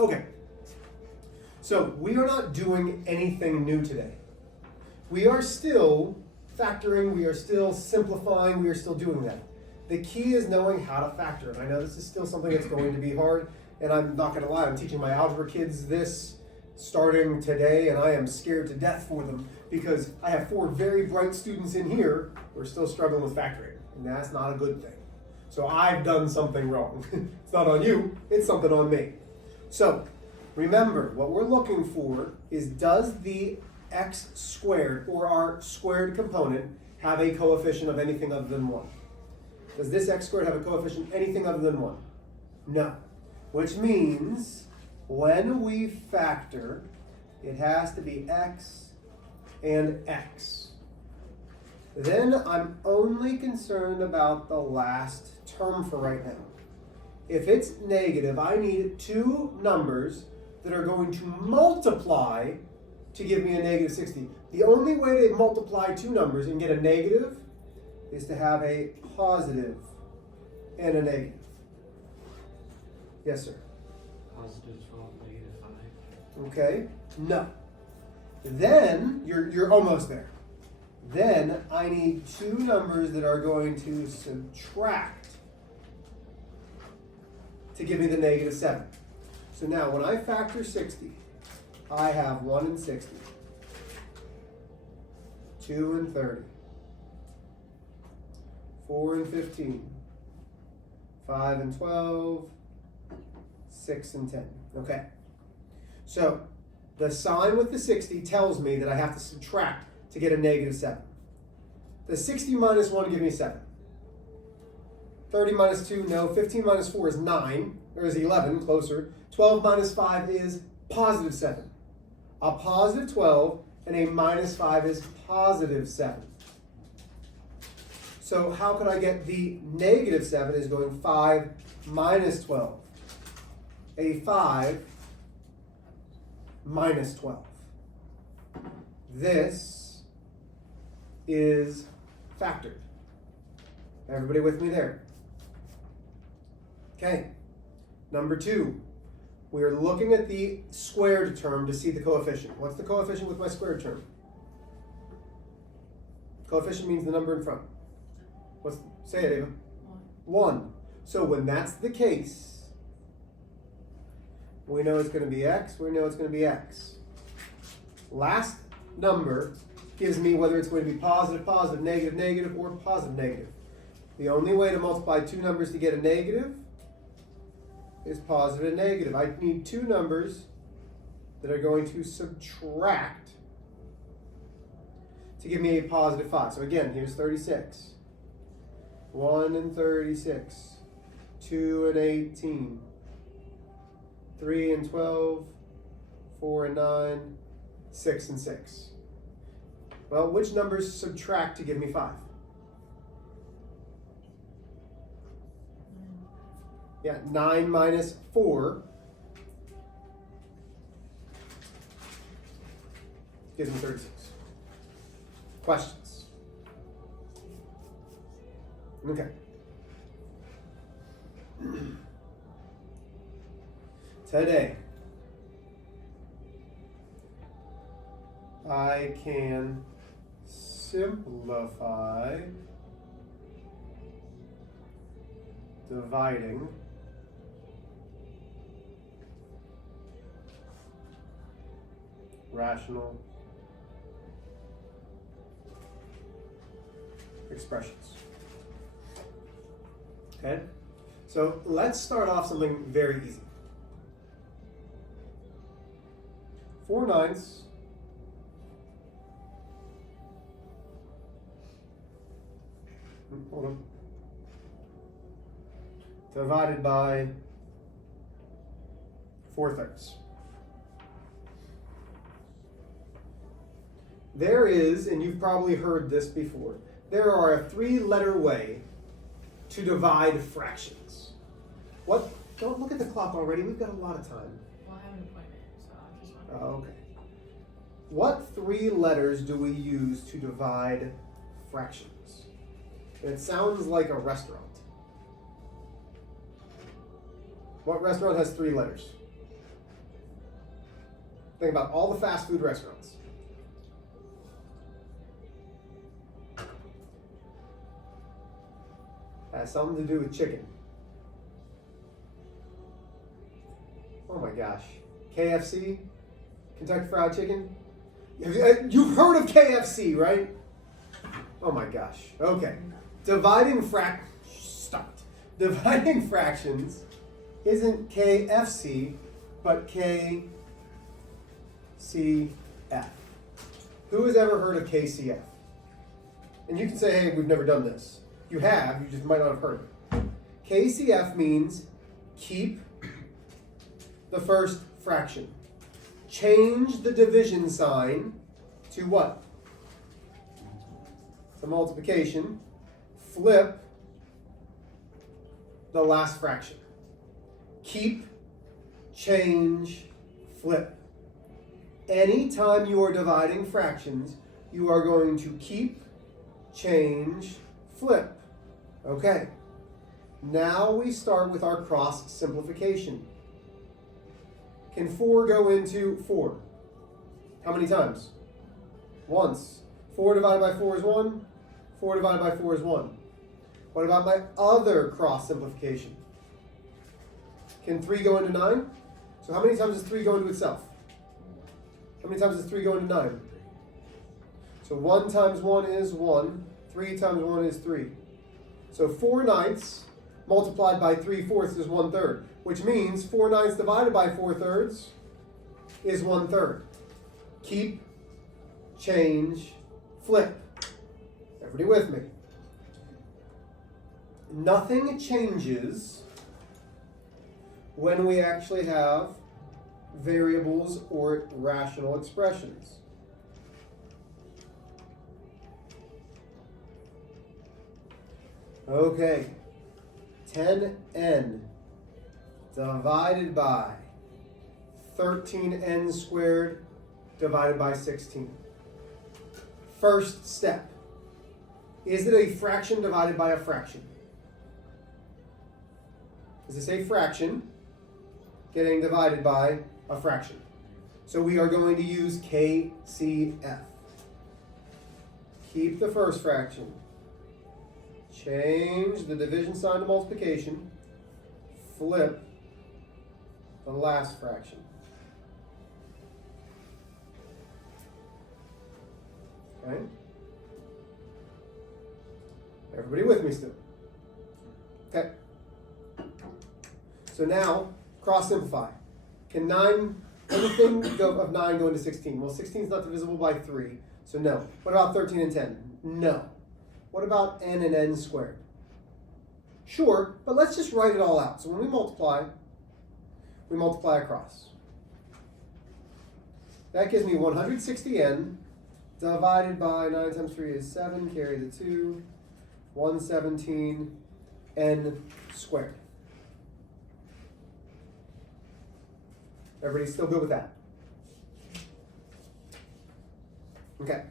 Okay, so we are not doing anything new today. We are still factoring, we are still simplifying, we are still doing that. The key is knowing how to factor. And I know this is still something that's going to be hard, and I'm not going to lie, I'm teaching my algebra kids this starting today, and I am scared to death for them because I have 4 very bright students in here who are still struggling with factoring, and that's not a good thing. So I've done something wrong. It's not on you, it's something on me. So remember, what we're looking for is, does the x squared, or our squared component, have a coefficient of anything other than 1? Does this x squared have a coefficient anything other than 1? No. Which means when we factor, it has to be x and x. Then I'm only concerned about the last term for right now. If it's negative, I need 2 numbers that are going to multiply to give me a negative 60. The only way to multiply 2 numbers and get a negative is to have a positive and a negative. Yes, sir? Positive 12, negative 5. Okay, no. Then, you're almost there. Then I need 2 numbers that are going to subtract to give me the negative 7. So now when I factor 60, I have 1 and 60, 2 and 30, 4 and 15, 5 and 12, 6 and 10. Okay. So the sign with the 60 tells me that I have to subtract to get a negative 7. The 60 minus 1 give me 7. 30 minus 2, no. 15 minus 4 is 9, or is 11, closer. 12 minus 5 is positive 7. A positive 12 and a minus 5 is positive 7. So how could I get the negative 7 is going 5 minus 12. A 5 minus 12. This is factored. Everybody with me there? Okay. Number 2. We're looking at the squared term to see the coefficient. What's the coefficient with my squared term? Coefficient means the number in front. Say it, Ava. 1. So when that's the case, we know it's going to be x, we know it's going to be x. Last number gives me whether it's going to be positive, positive, negative, negative, or positive, negative. The only way to multiply 2 numbers to get a negative is positive and negative. I need 2 numbers that are going to subtract to give me a positive 5. So again, here's 36. 1 and 36. 2 and 18. 3 and 12. 4 and 9. 6 and 6. Well, which numbers subtract to give me 5? Yeah, 9 minus 4 gives me 36. Questions? Okay. Today, I can simplify dividing rational expressions. Okay? So let's start off something very easy. 4 nines hold on, divided by 4/3. There is, and you've probably heard this before, there are a 3-letter way to divide fractions. What? Don't look at the clock already. We've got a lot of time. Well, I have an appointment, so I'm just wondering. Oh, okay. What 3 letters do we use to divide fractions? And it sounds like a restaurant. What restaurant has 3 letters? Think about all the fast food restaurants. Has something to do with chicken. Oh my gosh. KFC? Kentucky Fried Chicken? You've heard of KFC, right? Oh my gosh. Okay. Dividing fractions isn't KFC, but KCF. Who has ever heard of KCF? And you can say, hey, we've never done this. You have, you just might not have heard it. KCF means keep the first fraction. Change the division sign to what? To multiplication. Flip the last fraction. Keep, change, flip. Anytime you are dividing fractions, you are going to keep, change, flip. Okay. Now we start with our cross simplification. Can 4 go into 4? How many times? Once. 4 divided by 4 is 1. 4 divided by 4 is 1. What about my other cross simplification? Can 3 go into 9? So how many times does 3 go into itself? How many times does 3 go into 9? So 1 times 1 is 1. 3 times 1 is 3. So 4/9 multiplied by 3/4 is 1/3, which means 4/9 divided by 4/3 is 1/3. Keep, change, flip. Everybody with me? Nothing changes when we actually have variables or rational expressions. Okay, 10n divided by 13n squared divided by 16. First step. Is it a fraction divided by a fraction? Is this a fraction getting divided by a fraction? So we are going to use KCF. Keep the first fraction. Change the division sign to multiplication. Flip the last fraction. Okay? Everybody with me still? Okay. So now, cross simplify. Can anything of 9 go into 16? Well, 16 is not divisible by 3, so no. What about 13 and 10? No. What about n and n squared? Sure, but let's just write it all out. So when we multiply across. That gives me 160n divided by 9 times 3 is 7, carry the 2, 117 n squared. Everybody still good with that? Okay.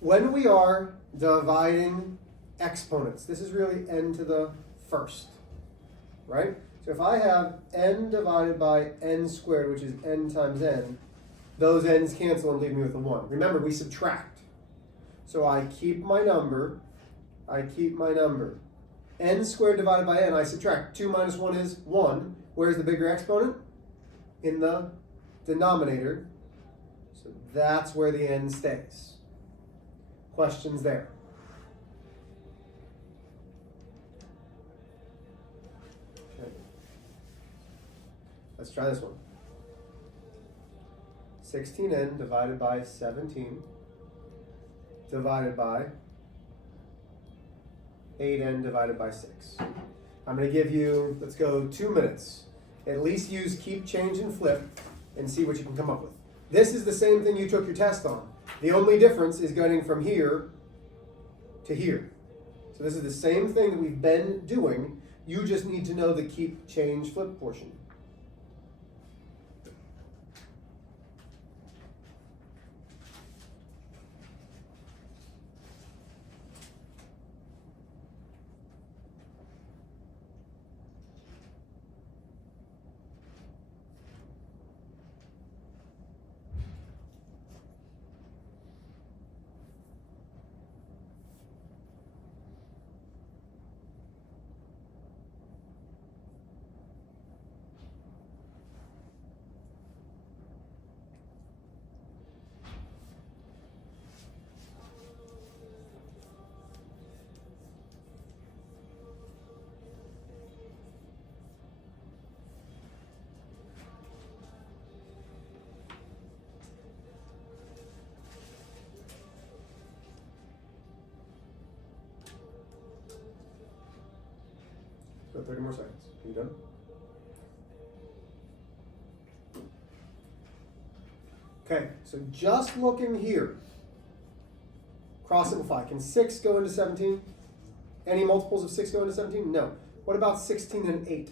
When we are dividing exponents, this is really n to the first, right? So if I have n divided by n squared, which is n times n, those n's cancel and leave me with a 1. Remember, we subtract. So I keep my number. N squared divided by n, I subtract. 2 minus 1 is 1. Where's the bigger exponent? In the denominator. So that's where the n stays. Questions there? Okay. Let's try this one. 16n divided by 17 divided by 8n divided by 6. I'm going to give you, let's go 2 minutes. At least use keep, change, and flip and see what you can come up with. This is the same thing you took your test on. The only difference is getting from here to here. So this is the same thing that we've been doing. You just need to know the keep, change, flip portion. Got 30 more seconds. You done? Okay, so just looking here. Cross simplify. Can 6 go into 17? Any multiples of 6 go into 17? No. What about 16 and 8?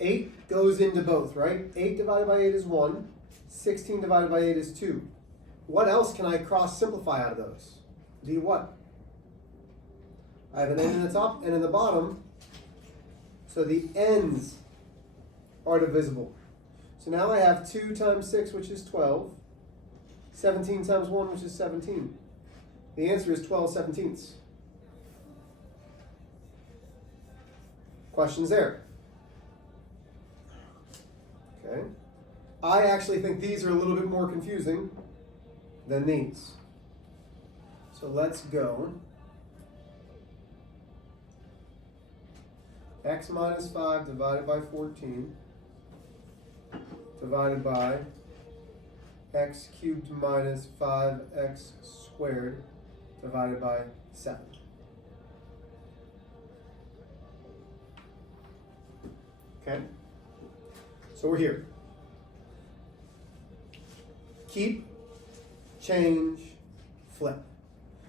8 goes into both, right? 8 divided by 8 is 1. 16 divided by 8 is 2. What else can I cross simplify out of those? Do what? I have an n in the top and in the bottom. So the n's are divisible. So now I have 2 times 6, which is 12. 17 times 1, which is 17. The answer is 12/17. Questions there? Okay. I actually think these are a little bit more confusing than these. So let's go. X minus 5 divided by 14 divided by x cubed minus 5x squared divided by 7. Okay? So we're here. Keep, change, flip.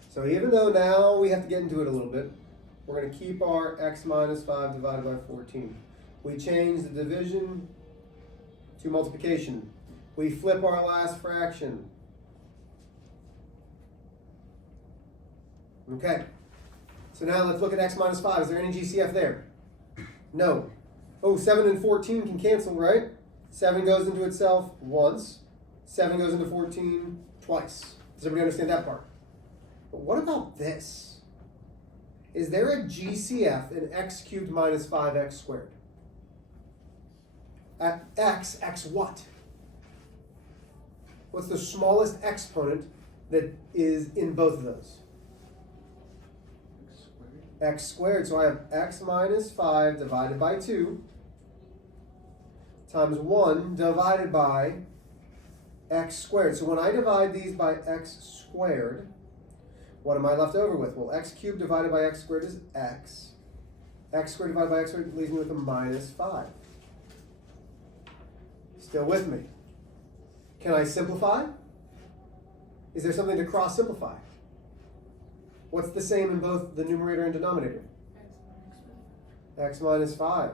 So even though now we have to get into it a little bit, we're going to keep our x minus 5 divided by 14. We change the division to multiplication. We flip our last fraction. Okay. So now let's look at x minus 5. Is there any GCF there? No. Oh, 7 and 14 can cancel, right? 7 goes into itself once. 7 goes into 14 twice. Does everybody understand that part? But what about this? Is there a GCF in x cubed minus 5x squared? At x what? What's the smallest exponent that is in both of those? X squared. So I have x minus 5 divided by 2 times 1 divided by x squared. So when I divide these by x squared, what am I left over with? Well, x cubed divided by x squared is x. X squared divided by x squared leaves me with a minus 5. Still with me? Can I simplify? Is there something to cross simplify? What's the same in both the numerator and denominator? X minus 5,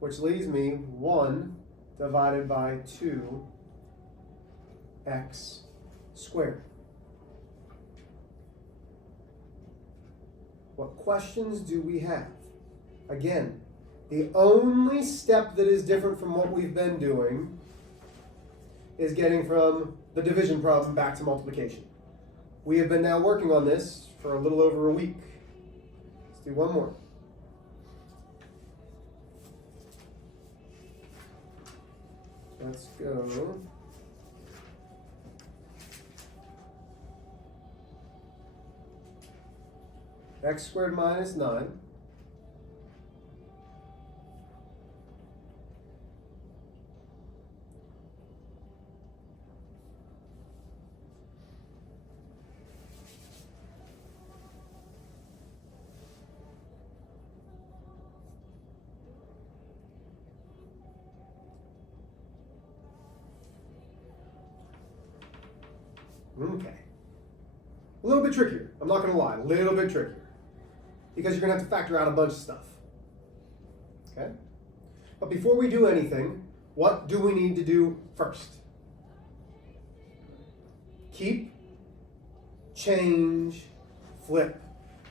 which leaves me 1 divided by 2x squared. What questions do we have? Again, the only step that is different from what we've been doing is getting from the division problem back to multiplication. We have been now working on this for a little over a week. Let's do one more. Let's go. X squared minus 9. Okay. A little bit trickier. I'm not going to lie. A little bit trickier. Because you're going to have to factor out a bunch of stuff. Okay? But before we do anything, what do we need to do first? Keep, change, flip.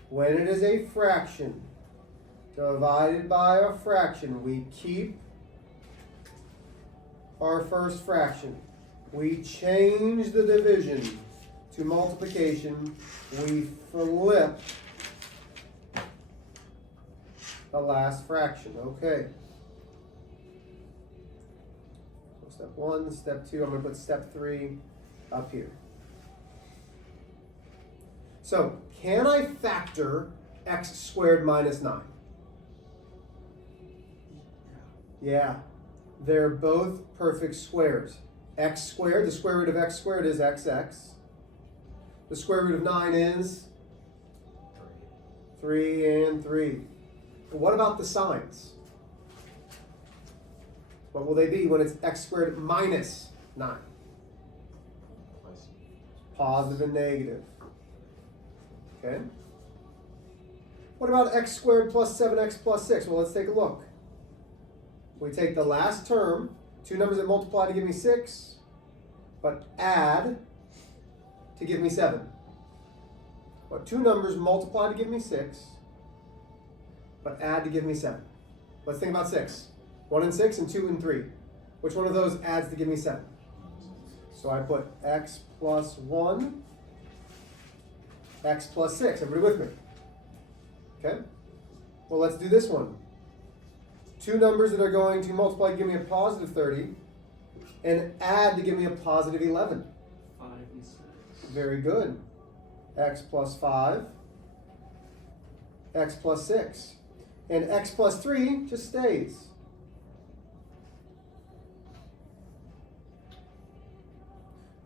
When it is a fraction divided by a fraction, we keep our first fraction. We change the division to multiplication. We flip the last fraction. Okay. So step 1, step 2. I'm going to put step 3 up here. So, can I factor x squared minus 9? Yeah. They're both perfect squares. X squared, the square root of x squared is xx. The square root of 9 is 3 and 3. But what about the signs? What will they be when it's x squared minus 9? Positive and negative. Okay? What about x squared plus 7x plus 6? Well, let's take a look. We take the last term, two numbers that multiply to give me 6, but add to give me 7. But two numbers multiply to give me 6, but add to give me 7. Let's think about 6. 1 and 6 and 2 and 3. Which one of those adds to give me 7? So I put x plus 1, x plus 6. Everybody with me? Okay? Well, let's do this one. Two numbers that are going to multiply to give me a positive 30 and add to give me a positive 11. 5 and 6. Very good. X plus 5, x plus 6. And x plus 3 just stays.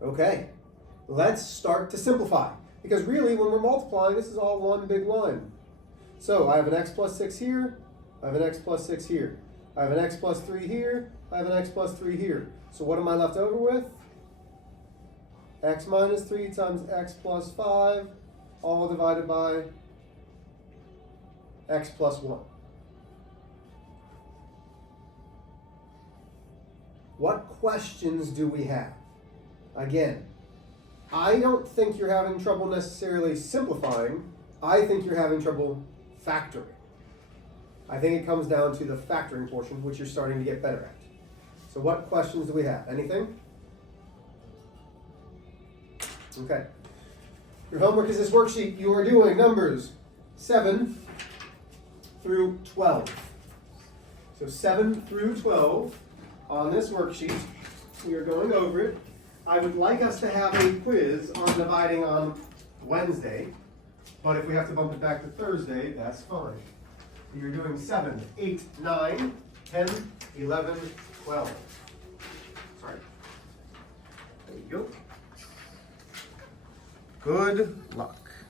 Okay, let's start to simplify. Because really, when we're multiplying, this is all one big line. So I have an x plus 6 here, I have an x plus 6 here. I have an x plus 3 here, I have an x plus 3 here. So what am I left over with? X minus 3 times x plus 5, all divided by x plus 1. What questions do we have? Again, I don't think you're having trouble necessarily simplifying. I think you're having trouble factoring. I think it comes down to the factoring portion, which you're starting to get better at. So what questions do we have? Anything? Okay. Your homework is this worksheet. You are doing numbers 7 through 12. So 7 through 12 on this worksheet. We are going over it. I would like us to have a quiz on dividing on Wednesday, but if we have to bump it back to Thursday, that's fine. You're doing 7, 8, 9, 10, 11, 12. Sorry. There you go. Good luck.